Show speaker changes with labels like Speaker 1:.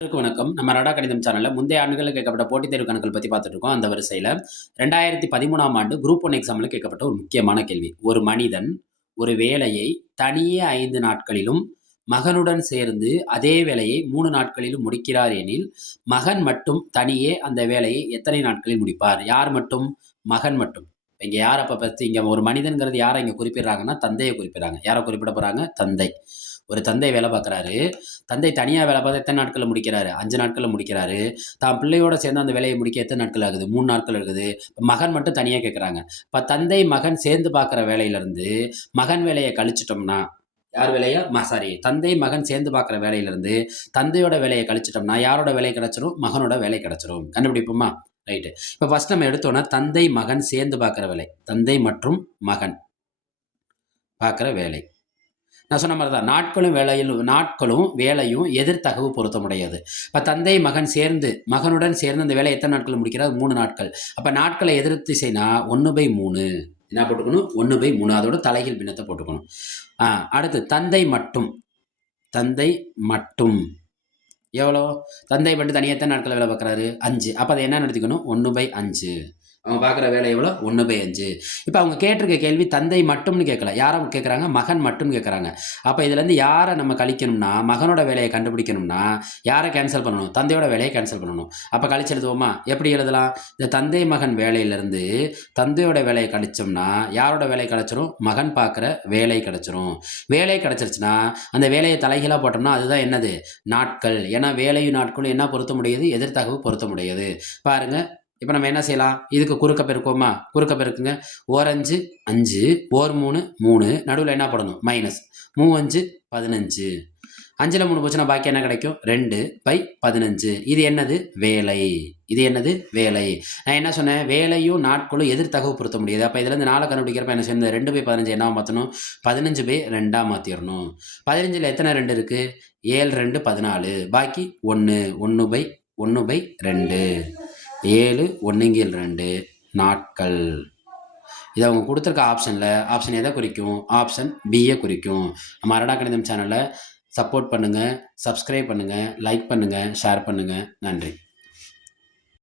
Speaker 1: வணக்கம். நம்ம ரடா கணிதம் சேனலில் முந்தைய ஆண்டுகளில் கேட்கப்பட்ட போட்டித் தேர்வு கணக்குகள் பற்றி பார்த்துட்டு இருக்கோம். அந்த வரிசையில் ரெண்டாயிரத்தி பதிமூணாம் ஆண்டு குரூப் ஒன் எக்ஸாமில் கேட்கப்பட்ட ஒரு முக்கியமான கேள்வி. ஒரு மனிதன் ஒரு வேலையை தனியே ஐந்து நாட்களிலும் மகனுடன் சேர்ந்து அதே வேலையை மூணு நாட்களிலும் முடிக்கிறார் எனில் மகன் மட்டும் தனியே அந்த வேலையை எத்தனை நாட்களில் முடிப்பார்? யார் மட்டும்? மகன் மட்டும். இங்கே யார் அப்போ பற்றி இங்கே ஒரு மனிதன்கிறது யாரை இங்கே குறிப்பிடுறாங்கன்னா தந்தையை குறிப்பிடுறாங்க. யாரை குறிப்பிட போகிறாங்க தந்தை. ஒரு தந்தை வேலை பார்க்குறாரு. தந்தை தனியாக வேலை பார்த்து எத்தனை நாட்களில் முடிக்கிறாரு? அஞ்சு நாட்களில் முடிக்கிறாரு. தான் பிள்ளையோட சேர்ந்து அந்த வேலையை முடிக்க எத்தனை நாட்கள் ஆகுது? மூணு நாட்கள் இருக்குது. மகன் மட்டும் தனியாக கேட்குறாங்க இப்போ தந்தை மகன் சேர்ந்து பார்க்குற வேலையிலேருந்து மகன் வேலையை கழிச்சிட்டோம்னா யார் வேலையா? ம சாரி தந்தை மகன் சேர்ந்து பார்க்குற வேலையிலேருந்து தந்தையோட வேலையை கழிச்சிட்டோம்னா யாரோட வேலை கிடச்சிரும்? மகனோட வேலை கிடச்சிரும். கண்டுபிடிப்போமா? ரைட்டு. இப்போ ஃபஸ்ட் நம்ம எடுத்தோன்னா தந்தை மகன் சேர்ந்து பார்க்குற வேலை. தந்தை மற்றும் மகன் பார்க்குற வேலை. நான் சொன்ன மாதிரி தான் நாட்களும் வேலையில் நாட்களும் வேலையும் எதிர்த்தகவு பொருத்தமுடையது. இப்போ தந்தை மகன் சேர்ந்து மகனுடன் சேர்ந்து அந்த வேலை எத்தனை நாட்கள் முடிக்கிறார்? மூணு நாட்கள். அப்போ நாட்களை எதிர்த்து செய்யினா ஒன்று பை மூணு. என்ன போட்டுக்கணும்? ஒன்று பை மூணு. அதோட தலைகீழ் பின்னத்தை போட்டுக்கணும். ஆ அடுத்து தந்தை மட்டும். தந்தை மட்டும். எவ்வளோ? தந்தை மட்டும் தனியாக எத்தனை நாட்கள் வேலை பார்க்குறாரு? அஞ்சு. அப்போ அதை என்ன நடத்திக்கணும்? ஒன்று பை அஞ்சு. அவங்க பார்க்குற வேலை எவ்வளோ? ஒன்று பை அஞ்சு. இப்போ அவங்க கேட்டிருக்க கேள்வி தந்தை மட்டும்னு கேட்கல. யாரை கேட்குறாங்க? மகன் மட்டும் கேட்குறாங்க. அப்போ இதுலேருந்து யாரை நம்ம கழிக்கணும்னா மகனோட வேலையை கண்டுபிடிக்கணும்னா யாரை கேன்சல் பண்ணணும்? தந்தையோட வேலையை கேன்சல் பண்ணணும். அப்போ கழிச்சு எழுதுவோமா? எப்படி எழுதலாம்? இந்த தந்தை மகன் வேலையிலேருந்து தந்தையோட வேலையை கழிச்சோம்னா யாரோட வேலை கிடச்சிரும் மகன் பார்க்குற வேலை கிடச்சிரும். வேலை கிடச்சிருச்சுன்னா அந்த வேலையை தலைகீழாக போட்டோம்னா அதுதான் என்னது? நாட்கள். ஏன்னா வேலையும் நாட்களும் என்ன பொருத்த முடியுது? எதிர்த்தகவு பொருத்த முடியாது. பாருங்கள் இப்போ நம்ம என்ன செய்யலாம்? இதுக்கு குறுக்க பெருக்கோமா குறுக்க பெருக்குங்க ஓர் அஞ்சு அஞ்சு. ஓர் மூணு மூணு. நடுவில் என்ன போடணும்? மைனஸ் மூவஞ்சு பதினஞ்சு. அஞ்சில் மூணு போச்சுன்னா பாக்கி என்ன கிடைக்கும்? ரெண்டு பை பதினஞ்சு. இது என்னது? வேலை. இது என்னது? வேலை. நான் என்ன சொன்னேன்? வேலையும் நாட்களும் எதிர்த்தகவு பொருத்த முடியாது. அப்போ இதுலேருந்து நாளை கண்டுபிடிக்கிறப்ப என்ன செய்யணும்? ரெண்டு பை பதினஞ்சு என்ன மாற்றணும் பதினஞ்சு பை ரெண்டாக மாற்றிடணும் பதினஞ்சில் எத்தனை ரெண்டு இருக்குது ஏழு ரெண்டு பதினாலு. பாக்கி ஒன்று ஒன்று பை ஒன்று பை ரெண்டு. ஏழு ஒன்றுங்கில் ரெண்டு நாட்கள். இதை அவங்க கொடுத்துருக்க ஆப்ஷனில் ஆப்ஷன் எதை குறிக்கும். ஆப்ஷன் பியை குறிக்கும். நம்ம அரடா கணிதம் சேனலை சப்போர்ட் பண்ணுங்கள் சப்ஸ்கிரைப் பண்ணுங்கள் லைக் பண்ணுங்கள் ஷேர் பண்ணுங்கள் நன்றி.